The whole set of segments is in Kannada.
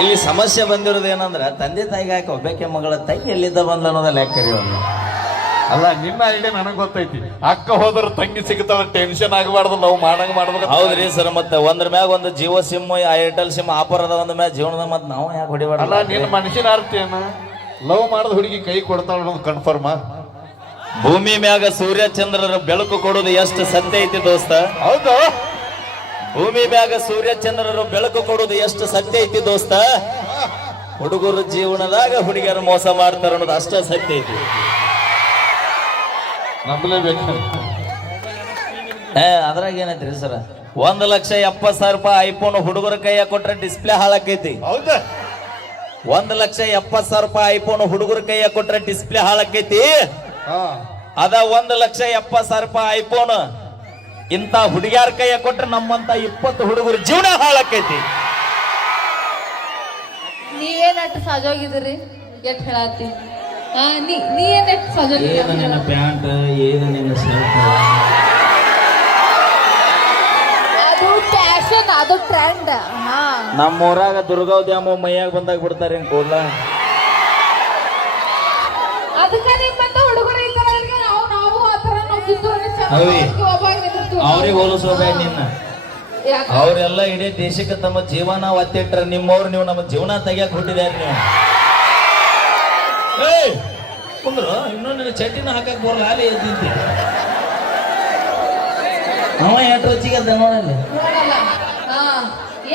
ಇಲ್ಲಿ ಸಮಸ್ಯೆ ಬಂದಿರೋದು ಏನಂದ್ರೆ ತಂದೆ ತಾಯಿಗೆ ಯಾಕೆ ಒಬ್ಬಾಕೆ ಮಗಳ ತಾಯಿ ಎಲ್ಲಿದ್ದ ಬಂದ ಅನ್ನೋದ ಲೆಕ್ಕರಿ ಒಂದು. ಅಲ್ಲ ನಿನ್ನ ಐಡಿಯಾ ನನಗೆ ಗೊತ್ತೈತಿ. ಅಕ್ಕ ಹೋದ್ರೆ ತಂಗಿ ಸಿಗ್ತಾವ, ಟೆನ್ಷನ್ ಆಗಬಾರ್ದು, ನಾವು ಮಾಡಂಗ ಮಾಡ್ಬೇಕು. ಹೌದ್ರಿ ಸರ್, ಮತ್ತೆ ಒಂದ್ರ ಮ್ಯಾಗ ಒಂದು Jio sim Airtel sim offer ಅದ, ಒಂದ್ ಮ್ಯಾಗ ಜೀವನದ ಮತ್ತೆ ನಾವು ಯಾಕೆ ಹೊಡಿಬಾರ್ದು? ಅಲ್ಲ ನಿನ್ನ ಮನುಷ್ಯನ ಅರ್ಥ ಏನ? ಲವ್ ಮಾಡಿದ ಹುಡುಗಿ ಕೈ ಕೊಡ್ತಾಳ ಅನ್ನೋದು ಕನ್ಫರ್ಮ್. ಭೂಮಿ ಮ್ಯಾಗ ಸೂರ್ಯ ಚಂದ್ರರ ಬೆಳಕು ಕೊಡೋದು ಎಷ್ಟು ಸತ್ಯ ಐತಿ ದೋಸ್ತ? ಹೌದು. ಭೂಮಿ ಮ್ಯಾಗ ಸೂರ್ಯ ಚಂದ್ರರು ಬೆಳಕು ಕೊಡೋದು ಎಷ್ಟು ಸತ್ಯ ಐತಿ ದೋಸ್ತ? ಹುಡುಗರು ಜೀವನದಾಗ ಹುಡುಗಿಯರು ಮೋಸ ಮಾಡ್ತಾರ ಅನ್ನೋದು ಅಷ್ಟ ಸತ್ಯ ಐತಿ. ನಂಬಲೇಬೇಕು. ಅದ್ರಾಗ ಏನೈತ್ರಿ ಸರ್, 1,70,000 ರೂಪಾಯಿ ಐಫೋನ್ ಹುಡುಗರ ಕೈಯ ಕೊಟ್ರೆ ಡಿಸ್ಪ್ಲೇ ಹಾಳಾಕೈತಿ. ಹೌದಾ? 1,70,000 ರೂಪಾಯಿ ಐಫೋನ್ ಹುಡುಗರ ಕೈಯ ಕೊಟ್ರೆ ಡಿಸ್ಪ್ಲೇ ಹಾಳಾಕೈತಿ. ಅದ 1,70,000 ರೂಪಾಯಿ ಐಫೋನ್ ಇಂತ ಹುಡುಗಿಯಾರ ಕೈಯ ಕೊಟ್ರೆ ನಮ್ಮಂತ 20 ಹುಡುಗರ ಜೀವನ ಹಾಳಾಕೈತಿ. ನೀವೇನಟ್ಟು ಸಜೋಗಿದ್ರಿ ಎಟ್ ಹೇಳತ್ತಿ? ನೀ ಏನಟ್ಟು ಸಜೋಗಿದ್ರಿ? ನಿನ್ನ ಪ್ಯಾಂಟ್, ಏನು ನಿನ್ನ ಶರ್ಟ್, ಅದು ಫ್ಯಾಷನ್, ಅದು ಟ್ರೆಂಡ್. ನಮ್ಮ ಊರಾಗ ದುರ್ಗಾವ್ ದ್ಯಾಮ ಮೈಯಾಗ ಬಂದಾಗ ಬಿಡ್ತಾರೆ ಹಿಂಗ್ ಕೂಡ್ಲ. ಅದಕ್ಕೆ ನಿಮ್ಮಂತ ಹುಡುಗರು ಇರ್ತಾರೆ, ನಾವು ಆತರ ನಾವು ಅವ್ರಿಗೆ ಹೋಲಿಸೋಬೇಡ ನಿನ್ನ. ಅವರೆಲ್ಲ ಇಡೀ ದೇಶಕ್ಕೆ ತಮ್ಮ ಜೀವನ ಒತ್ತಿಟ್ರ, ನಿಮ್ಮವ್ರು ನೀವು ನಮ್ಮ ಜೀವನ ತೆಗಿಯಕ್ ಹುಟ್ಟಿದ್ಯಾರ ನೀವು. ಕುಂದ್ರು ಇನ್ನೊಂದು ಚಟ್ಟಿನ ಹಾಕಕ್ ಬರಲ್ಲ, ಹಾಲಿ ಎದ್ದಿಂತಿ ಅವ ಎಷ್ಟು ರುಚಿಗೆ ನೋಡಲ್ಲ.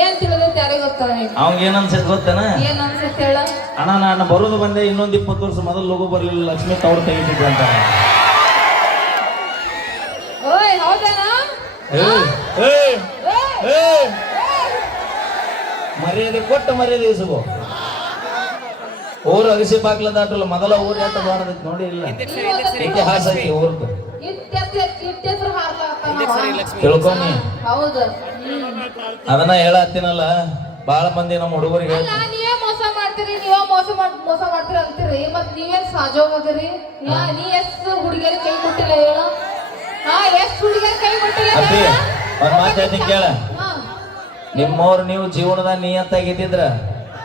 ಏನ್ ತಿಳಿದೈತಿ ಯಾರಿಗೆ ಗೊತ್ತಾರ? ಅವಂಗ ಏನ್ ಅನ್ಸತ್ ಗೊತ್ತೇನ? ಏನ್ ಅನ್ಸತ್ ಹೇಳ? ಅಣ್ಣ ನಾನು ಬರೋದು ಬಂದೆ, ಇನ್ನೊಂದು 20 ವರ್ಷ ಮೊದಲು ಲೋಗೋ ಬರ್ಲಿಲ್ಲ, ಲಕ್ಷ್ಮಿ ತವ್ರು ತೆಗಿತಿದ್ರು ಅಂತ. ಓಯ್ ಹೌದೇನಾ? ಮರ್ಯಾದೆ ಕೊಟ್ಟ ಮರ್ಯಾದೆ ಇಸುಗೋ. ಊರು ಅಗಸಿ ಬಾಗ್ಲ ದಾಟಲ್ಲ, ಮೊದಲ ಊರ್ ಯಾಟ ಬಾಡದೈತಿ ನೋಡಿ. ಇಲ್ಲ ಇತಿಹಾಸ ಐತಿ ಊರ್ದು, ತಿಳ್ಕೊನಿ. ಅದನ್ನ ಹೇಳತ್ತೀನಲ್ಲ, ಬಾಳ ಮಂದಿ ನಮ್ಮ ಹುಡುಗರಿಗೆ ನೀವೇ ಮೋಸ ಮಾಡ್ತೀರಿ, ಮೋಸ ಮಾಡ್ತೀರಿ ಅಂತೀರಿ, ಮತ್ ನೀವೇನ್ ಸಾಜೋಗದ್ರಿ? ನೀ ಎಷ್ಟು ಹುಡುಗಿಯರ್ ಕೈ ಕೊಟ್ಟಿಲ್ಲ ಹೇಳು? ಎಷ್ಟು ಹುಡುಗಿಯರ್ ಕೈ ಕೊಟ್ಟಿಲ್ಲ? ಒಂದ್ ಮಾತು ಹೇಳ್ತೀನಿ ಕೇಳ. ನಿಮ್ಮವ್ರು ನೀವು ಜೀವನದಾಗ ನಿಯತ್ತಾಗಿದ್ದಿದ್ರ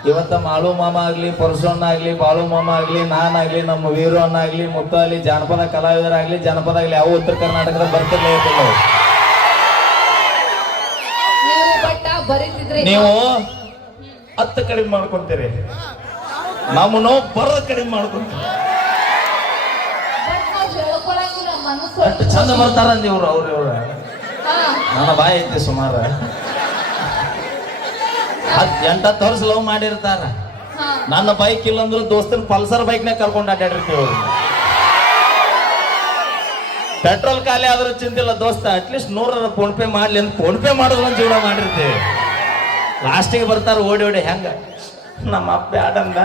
ಇವತ್ತ ಮಾಳು ಮಾಮ ಆಗ್ಲಿ, ಪರಶುಣ್ಣ ಆಗ್ಲಿ, ಬಾಳು ಮಾಮ ಆಗ್ಲಿ, ನಾನಾಗ್ಲಿ, ನಮ್ಮ ವೀರು ಅಣ್ಣ ಆಗ್ಲಿ, ಮುತ್ತು ಆಗ್ಲಿ, ಜಾನಪದ ಕಲಾವಿದರಾಗ್ಲಿ, ಜನಪದ ಆಗ್ಲಿ ಯಾವ ಉತ್ತರ ಕರ್ನಾಟಕದ ಬರ್ತಿರ್ಲೇ ಇರ್ತಿಲ್ಲ. ನೀವು 10 ಕಡಿಮೆ ಮಾಡ್ಕೊಂತೀರಿ, ನಮ್ಮನ್ನು ಬರೋದ್ ಕಡಿಮೆ ಮಾಡ್ಕೊಂತೀರಿ. ಅಷ್ಟು ಚಂದ ಬರ್ತಾರಂದ ಇವ್ರು, ಅವ್ರ ನನ್ನ ಬಾಯಿ ಐತಿ ಸುಮಾರು 8-10 ವರ್ಷ ಲವ್ ಮಾಡಿರ್ತಾರ. ನನ್ನ ಬೈಕ್ ಇಲ್ಲಂದ್ರು ದೋಸ್ತನ ಪಲ್ಸರ್ ಬೈಕ್ನಾಗ ಕರ್ಕೊಂಡು ಅಡ್ಡಾಡಿರ್ತೀವಿ. ಪೆಟ್ರೋಲ್ ಖಾಲಿ ಆದ್ರೂ ಚಿಂತಿಲ್ಲ ದೋಸ್ತ, ಅಟ್ಲೀಸ್ಟ್ 100 ಫೋನ್ ಪೇ ಮಾಡ್ಲಿ ಅಂತ ಫೋನ್ ಪೇ ಮಾಡೋದು ಒಂದು ಜೀವನ ಮಾಡಿರ್ತೀವಿ. ಲಾಸ್ಟಿಗೆ ಬರ್ತಾರ ಓಡಿ ಓಡಿ. ಹೆಂಗ ನಮ್ಮ ಅಪ್ಪ ಆಡಂದ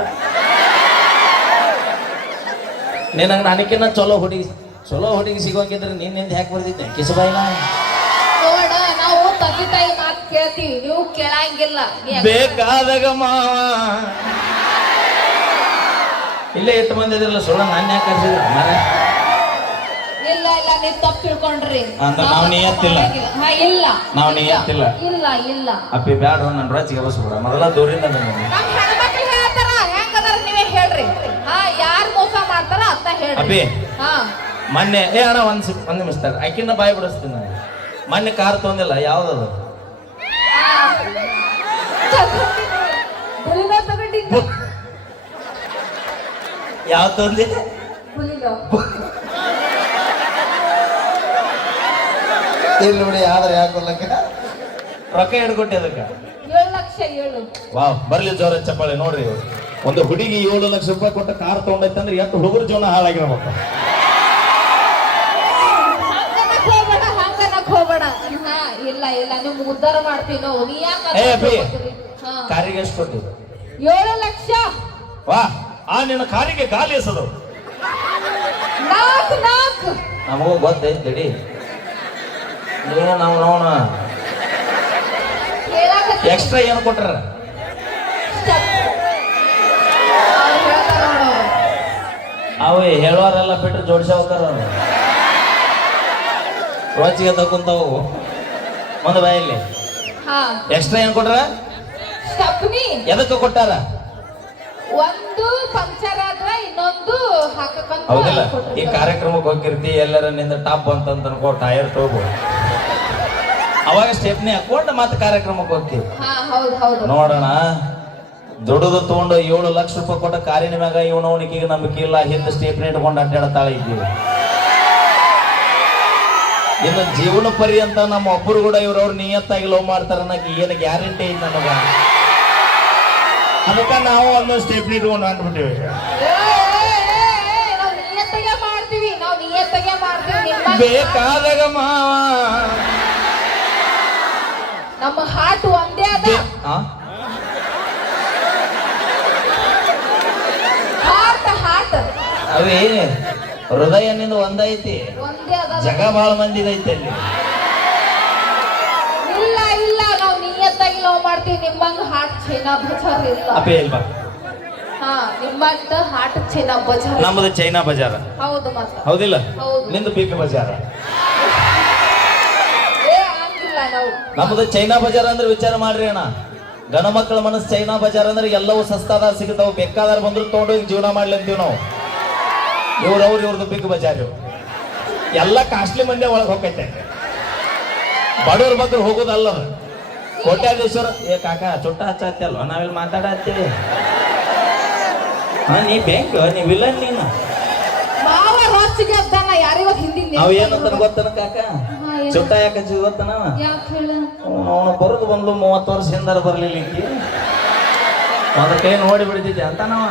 ನಿನಗ ನನಕಿನ್ನ ಚಲೋ ಹುಡುಗಿ ಸಿಗೋಕಿದ್ರೆ ನೀನಿಂದ ಯಾಕೆ ಬರ್ತಿದ್ದೆ ಕಿಸಬಾಯಿನ? ನೋಡ, ನಾವು ತಂದೆ ತಾಯಿ ಮಾತು ಕೇಳ್ತೀವಿ, ನೀವು ಕೇಳಂಗಿಲ್ಲ. ಬೇಕಾದಾಗ ಮಾವ ಇಲ್ಲೇ ಇಟ್ಟು ಬಂದಿದ್ರಲ್ಲ, ಸುಳ್ಳ ನಾನು ಯಾಕೆ ಕರ್ಸಿದ್ರ ಮರ? ಇಲ್ಲ ನೀವು ತಪ್ಪು ತಿಳ್ಕೊಂಡ್ರಿ ಅಂತ ನಾವು ನಿಯತ್ತಿಲ್ಲ. ಇಲ್ಲ ನಾವು ನಿಯತ್ತಿಲ್ಲ. ಇಲ್ಲ ಅಪ್ಪಿ ಬ್ಯಾಡ, ನನ್ನ ರಚಿಗೆ ಬಸ್ಬಿಡ ಮೊದಲ ದೂರಿಂದ ಹೆಣ್ಮಕ್ಳು ಹೇಳ್ತಾರ, ಹೆಂಗದಾರ ನೀವೇ ಹೇಳ್ರಿ. ಯಾರು ಮೋಸ ಮಾಡ್ತಾರ ಅಂತ ಹೇಳ್ರಿ. ಅಪ್ಪಿ ಮೊನ್ನೆ ಅಣ್ಣ ಒಂದ್ ನಿಮಿಷ ಆಕಿನ್ನ ಬಾಯಿ ಬಿಡಿಸ್ತೀನಿ ನಾನು. ಮೊನ್ನೆ ಕಾರ್ ತೊಂದಿಲ್ಲ, ಯಾವ್ದದು? ಯಾವ ತೊಂದಿ? ಇಲ್ಲಿ ನೋಡಿ, ಆದ್ರೆ ಯಾಕೊಲ್ಲಕ್ಕ ರೊಕ್ಕ ಹಿಡ್ಕೊಟ್ಟೆ ಅದಕ್ಕೆ 7 ಲಕ್ಷ. ವಾವ್, ಬರ್ಲಿ ಜೋರ ಚಪ್ಪಾಳೆ ನೋಡ್ರಿ. ಒಂದು ಹುಡುಗಿ 7 ಲಕ್ಷ ರೂಪಾಯಿ ಕೊಟ್ಟ ಕಾರ್ ತಗೊಂಡೈತೆ ಅಂದ್ರೆ ಎಷ್ಟು ಹುಡುಗರ ಜೀವನ ಹಾಳಾಗಿರ್ಬೇಕು. ಹಂಗನಕ್ ಹೋಗ್ಬೇಡ. ಇಲ್ಲ ನಿಮ್ಗೆ ಉದ್ಧಾರ ಮಾಡ್ತೀವಿ ನಾವು. ನೀ ಕಾರಿಗೆ ಎಷ್ಟು ಕೊಟ್ಟಿದ್ದು? 7 ಲಕ್ಷ. ವಾ, ನಿನ್ನ ಕಾರಿಗೆ ಗಾಲಿ ಎಸದು ನಮಗೂ ಗೊತ್ತೈತಿ ತಡಿ. ನೀನು ನಾವು ನೋಣ ಎಕ್ಸ್ಟ್ರಾ ಏನು ಕೊಟ್ರ? ಅವೇ ಹೇಳುವಾರೆಲ್ಲ ಬಿಟ್ರೆ ಜೋಡಿಸಿ ಹೋಗ್ತಾರ. ರೋಚಿಗೆ ತಕೊಂತಾವು ಒಂದು ಬಾಯಲ್ಲಿ ಎಕ್ಸ್ಟ್ರಾ ಏನ್ ಕೊಟ್ರ? ಸ್ಟಪ್ನಿ ಎದಕ್ಕೆ ಕೊಟ್ಟಾರ? ಒಂದು ಪಂಕ್ಚರ್ ಆದ್ರ ಇನ್ನೊಂದು ಹಾಕಕ್ಕಂತ ಹೌದಿಲ್ಲ? ಈ ಕೊಟ್ಟಿರ್ತಾರೆ. ಕಾರ್ಯಕ್ರಮಕ್ಕೆ ಹೋಗಿರ್ತಿ, ಎಲ್ಲರ ನಿಂದ ಟಾಪ್ ಅಂತ ಅನ್ಕೋ ಟೈರ್ ತಗೋ, ಅವಾಗ ಸ್ಟೆಪ್ನಿ ಹಾಕೊಂಡು ಮತ್ತೆ ಕಾರ್ಯಕ್ರಮಕ್ಕೆ ಹೋಗ್ತೀವಿ. ಹಾ ಹೌದು ಹೌದು. ನೋಡೋಣ, ದುಡಿದು ತಗೊಂಡು 7 ಲಕ್ಷ ರೂಪಾಯಿ ಕೊಟ್ಟ ಕಾರಿನ ಮ್ಯಾಗ ಇವನವನಿಗೆ ನಂಬಿಕೆ ಇಲ್ಲ, ಹಿಂದೆ ಸ್ಟೇಪ್ನಿ ಇಟ್ಕೊಂಡು ಅಡ್ಡಾಡ್ತಾಳೆ ಇದ್ದೀವಿ. ಇನ್ನು ಜೀವನ ಪರ್ಯಂತ ನಮ್ಮ ಒಬ್ಬರು ಕೂಡ ಇವ್ರವ್ರು ನಿಯತ್ತಾಗಿ ಲವ್ ಮಾಡ್ತಾರ ಅನ್ನಕ್ಕೆ ಏನು ಗ್ಯಾರಂಟಿ ಐತಿ ನಮಗ? ಅದಕ್ಕೆ ನಾವು ಒಂದು ಸ್ಟೇಪ್ನಿ ಇಟ್ಕೊಂಡು ಅಂದ್ಬಿಟ್ಟಿವಿ. ನಾವ್ ನಿಯತ್ತಾಗೆ ಮಾಡ್ತೀವಿ, ನಾವ್ ನಿಯತ್ತಾಗೆ ಮಾಡ್ತೀವಿ. ಬೇಕಾದಾಗ ಮಾವ ನಮ್ಮ ಹಾರ್ಟ್ ಒಂದೇ ಅದ. ಹಾರ್ಟ್ ಅವೇ ಹೃದಯ ನಿಂದ ಒಂದೈತಿ, ಒಂದೇ ಅದ. ಜಗ ಬಹಳ ಮಂದಿದೈತಿ ಅಲ್ಲಿ. ಇಲ್ಲ ಇಲ್ಲ, ನಾವ್ ನಿಯತ್ತಾಗಿ ಲವ್ ಮಾಡ್ತೀವಿ. ನಿಮ್ಮಂಗ ಹಾರ್ಟ್ ಚೈನಾ ಬಜಾರ್ ಇಲ್ಲ. ಅಪ್ಪೇ ಇಲ್ವಾ? ಹಾ, ನಿಮ್ಮಂತ ಹಾರ್ಟ್ ಚೈನಾ ಬಜಾರ್. ನಮ್ಮದು ಚೈನಾ ಬಜಾರ. ಹೌದು ಮತ್ತ. ಹೌದಿಲ್ಲ? ಹೌದು. ನಿಂದು ಬಿಗ್ ಬಜಾರ. ಹಂಗಿಲ್ಲ ನಾವು. ನಮ್ಮದು ಚೈನಾ ಬಜಾರ್ ಅಂದ್ರೆ ವಿಚಾರ ಮಾಡ್ರಿ ಅಣ್ಣ. ಗಣ ಮಕ್ಕಳ ಮನಸ್ಸು ಚೈನಾ ಬಜಾರ್ ಅಂದ್ರೆ ಎಲ್ಲವೂ ಸಸ್ತಾದ ಸಿಗ್ತಾವ, ಬೇಕಾದಾರ ಬಂದ್ರು ತಗೊಂಡೋಗಿ ಜೀವನ ಮಾಡ್ಲಂತೀವಿ ನಾವು. ಇವ್ರದ್ದು ಬಿಗ್ ಬಜಾರ್. ಎಲ್ಲ ಕಾಸ್ಟ್ಲಿ ಮಂದಿ ಒಳಗೆ ಹೋಗೈತೆ, ಬಡವ್ರ ಬಗ್ಗೆ ಹೋಗೋದಲ್ಲ. ಕೋಟ್ಯಾಧೀಶ್ವರ ಏ ಕಾಕ ಚುಟ್ಟ ಹಚ್ಚತ್ತಲ್ವ, ನಾವಿಲ್ಲಿ ಮಾತಾಡತ್ತೀವಿ. ನೀ ಬ್ಯಾಂಕ್ ನೀ ವಿಲನ್ ನೀನು. ಮಾವ ರೊಚ್ಚಿಗೆ ಅದ್ದಾನ ಯಾರಿಗ ಹಿಂದಿನ. ಅವ್ ಏನಂತ ಗೊತ್ತನ ಕಾಕ? ಚುಟ್ಟ ಯಾಕೆ ಹಚ್ಚಿ ಗೊತ್ತನ? ಯಾಕೆ ಹೇಳ? ಅವನು ಬರೋದು ಬಂದು 30 ವರ್ಷ ಹಿಂದಾರ ಬರ್ಲಿಲ್ಲ ಈಕಿ. ಅದ್ರ ಕೈ ನೋಡಿ ಬಿಡ್ತಿದ್ದೆ ಅಂತ ನಾವ.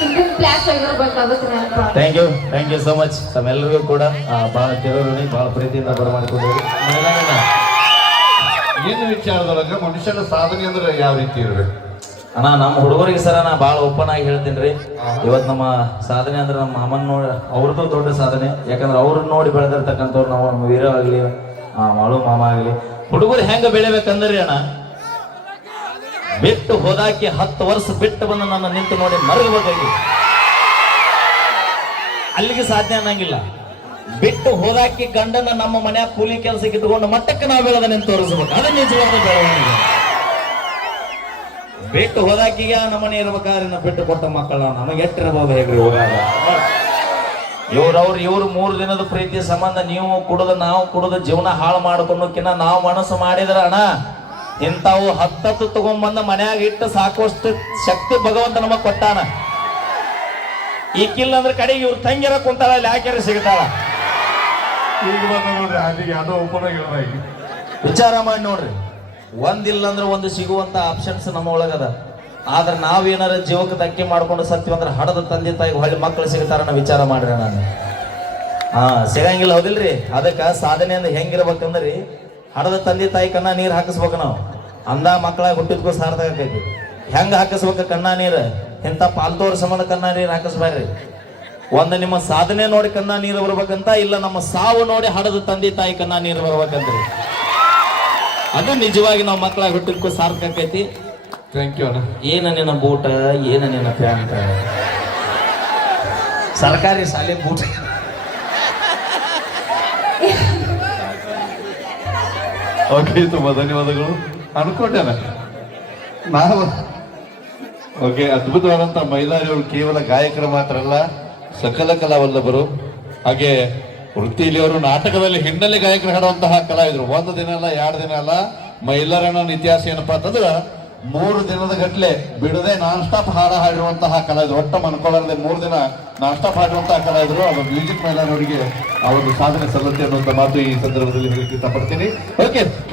ಹಿಂದಿನ ಫ್ಲಾಶ್ ಆಗಿರ್ಬೇಕು ಅದಕ್ಕೆ ನೆನಪ. Thank you so much. ತಮ್ಮೆಲ್ಲರಿಗೂ ಕೂಡ ಭಾಳ ತಿರೋಣಿ, ಭಾಳ ಪ್ರೀತಿಯಿಂದ ಬರಮಾಡ್ಕೊಂಡೇವಿ. ನಿನ್ನ ವಿಚಾರದೊಳಗೆ ಮನುಷ್ಯನ ಸಾಧನೆ ಅಂದ್ರೆ ಯಾವ ರೀತಿ ಇರ್ಬೇಕು ಅಣ್ಣ? ನಮ್ಮ ಹುಡುಗರಿಗೆ ಸರ ನಾ ಭಾಳ ಓಪನ್ ಆಗಿ ಹೇಳ್ತೀನಿ ರೀ. ಇವತ್ತು ನಮ್ಮ ಸಾಧನೆ ಅಂದ್ರೆ ನಮ್ಮ ಮಾಮನ್ ನೋಡಿ ಅವ್ರದ್ದು ದೊಡ್ಡ ಸಾಧನೆ. ಯಾಕಂದ್ರೆ ಅವ್ರನ್ನ ನೋಡಿ ಬೆಳೆದಿರ್ತಕ್ಕಂಥವ್ರು ನಾವು, ನಮ್ಮ ವೀರ ಆಗಲಿ, ಮಾಳು ಮಾಮ ಆಗಲಿ. ಹುಡುಗರು ಹೆಂಗೆ ಬೆಳಿಬೇಕಂದ್ರಿ ಅಣ್ಣ, ಬಿಟ್ಟು ಹೋದಾಕಿ 10 ವರ್ಷ ಬಿಟ್ಟು ಬಂದು ನನ್ನ ನಿಂತು ನೋಡಿ ಮರಗಬೇಕಾಗಿ ಅಲ್ಲಿಗೆ ಸಾಧ್ಯ ಅನ್ನಂಗಿಲ್ಲ. ಬಿಟ್ಟು ಹೋದಾಕಿ ಗಂಡನ ನಮ್ಮ ಮನ್ಯಾಗ ಕೂಲಿ ಕೆಲಸಕ್ಕೆ ಇಟ್ಕೊಂಡು ಮಟ್ಟಕ್ಕೆ ನಾವು ಬೆಳೆದ ನಿಂತು ತೋರಿಸ್ಬೇಕು. ಅದು ನಿಜವಾದ ಬೆಳವಣಿಗೆ. ಬಿಟ್ಟು ಹೋದಾಕಿಗೆ ನಮ್ಮನೆ ಇರ್ಬೇಕಾದ್ರೆ ಬಿಟ್ಟು ಕೊಟ್ಟ ಮಕ್ಕಳ ನಮಗೆ ಎಟ್ಟಿರಬಹುದು ಹೇಗ್ರಿ ಹೋಗಾಗ. ಇವ್ರು 3 ದಿನದ ಪ್ರೀತಿ ಸಂಬಂಧ ನೀವು ಕುಡಿದು ನಾವು ಕುಡಿದು ಜೀವನ ಹಾಳು ಮಾಡ್ಕೊಂಡಕ್ಕಿನ್ನ ನಾವು ಮನಸ್ಸು ಮಾಡಿದ್ರ ಅಣ್ಣ, ಇಂಥವು 10 ತಗೊಂಡ್ಬಂದ ಮನ್ಯಾಗ ಇಟ್ಟು ಸಾಕುವಷ್ಟು ಶಕ್ತಿ ಭಗವಂತ ನಮಗ್ ಕೊಟ್ಟಾನ. ಈಕಿಲ್ಲ ಅಂದ್ರೆ ಕಡೆಗೆ ಇವ್ರ ತಂಗಿರ ಕುಂತಾಳ, ಅಲ್ಲಿ ಯಾಕ್ಯಾರ ಸಿಗ್ತಾಳ. ಈಗ ಬಂದ ನೋಡ್ರಿ ಅಲ್ಲಿಗೆ ಅದು ಓಪನ್ ಆಗಿರೋದ. ವಿಚಾರ ಮಾಡಿ ನೋಡ್ರಿ, ಒಂದಿಲ್ಲ ಅಂದ್ರೆ ಒಂದು ಸಿಗುವಂತ ಆಪ್ಷನ್ಸ್ ನಮ್ಮ ಒಳಗದ. ಆದ್ರೆ ನಾವೇನಾರ ಜೀವಕ್ಕೆ ಧಕ್ಕೆ ಮಾಡ್ಕೊಂಡು ಸತ್ಯವಂದ್ರೆ ಹಡದ ತಂದೆ ತಾಯಿಗೆ ಹೊಳ್ಳಿ ಮಕ್ಕಳು ಸಿಗ್ತಾರ ನಾವು ವಿಚಾರ ಮಾಡ್ರಿ. ನಾನು ಸಿಗಂಗಿಲ್ಲ, ಹೌದಿಲ್ರಿ? ಅದಕ್ಕೆ ಸಾಧನೆ ಅಂದ್ರೆ ಹೆಂಗಿರ್ಬೇಕಂದ್ರಿ, ಹಡದ ತಂದೆ ತಾಯಿ ಕಣ್ಣ ನೀರು ಹಾಕಿಸ್ಬೇಕು ನಾವು. ಅಂದ ಮಕ್ಕಳಾಗ ಹುಟ್ಟಿದ್ಕೋ ಸಾರ್ಥಕ ಆಕೈತಿ. ಹೆಂಗ ಹಾಕಿಸ್ಬೇಕು ಕಣ್ಣ ನೀರು? ಇಂಥ ಪಾಲ್ತೋರ ಸಂಬಂಧ ಕಣ್ಣ ನೀರು ಹಾಕಿಸ್ಬೇಡ್ರಿ. ಒಂದು ನಿಮ್ಮ ಸಾಧನೆ ನೋಡಿ ಕಣ್ಣ ನೀರು ಬರ್ಬೇಕಂತ, ಇಲ್ಲ ನಮ್ಮ ಸಾವು ನೋಡಿ ಹಡದ ತಂದೆ ತಾಯಿ ಕಣ್ಣ ನೀರು ಬರ್ಬೇಕಂದ್ರಿ. ಅದು ನಿಜವಾಗಿ ನಾವು ಮಕ್ಕಳಾಗ ಹುಟ್ಟಿದ್ಕೋ ಸಾರ್ಥಕ ಆಕೈತಿ. ಥ್ಯಾಂಕ್ ಯು ಅಣ್ಣ. ಏನ ನಿನ್ನ ಬೂಟ, ಏನ ನಿನ್ನ ಪ್ಯಾಂಟ್, ಸರ್ಕಾರಿ ಶಾಲೆ ಬೂಟ. ಓಕೆ, ತುಂಬಾ ಧನ್ಯವಾದಗಳು. ಅನ್ಕೊಂಡೇನ ನಾವು ಓಕೆ, ಅದ್ಭುತವಾದಂತಹ ಮೈಲಾರಿಯವರು ಕೇವಲ ಗಾಯಕರು ಮಾತ್ರ ಅಲ್ಲ, ಸಕಲ ಕಲಾವಲ್ಲಭರು. ಹಾಗೆ ವೃತ್ತಿಯಲ್ಲಿ ಅವರು ನಾಟಕದಲ್ಲಿ ಹಿನ್ನೆಲೆ ಗಾಯಕರು ಹಾಡುವಂತಹ ಕಲಾವಿದರು. 1 ದಿನ ಅಲ್ಲ, 2 ದಿನ ಅಲ್ಲ. ಮೈಲಾರಣ್ಣನ ಇತಿಹಾಸ ಏನಪ್ಪಾ ಅಂತಂದ್ರೆ 3 ದಿನದ ಗಟ್ಲೆ ಬಿಡದೆ ನಾನ್ ಸ್ಟಾಪ್ ಹಾಡಿರುವಂತಹ ಕಲಾವಿದರು. ಒಟ್ಟ ಮನ್ಕೊಳ್ಳದೆ 3 ದಿನ ನಾನ್ ಸ್ಟಾಪ್ ಹಾಡಿರುವಂತಹ ಕಲಾವಿದರು. ಅದು ಮ್ಯೂಸಿಕ್ ಮೈಲಾರವರಿಗೆ ಆ ಒಂದು ಸಾಧನೆ ಸಲ್ಲತ್ತೆ ಅನ್ನುವಂಥ ಮಾತು ಈ ಸಂದರ್ಭದಲ್ಲಿ ಹೇಳಲಿಕ್ಕೆ ಇಷ್ಟಪಡ್ತೀನಿ. ಓಕೆ.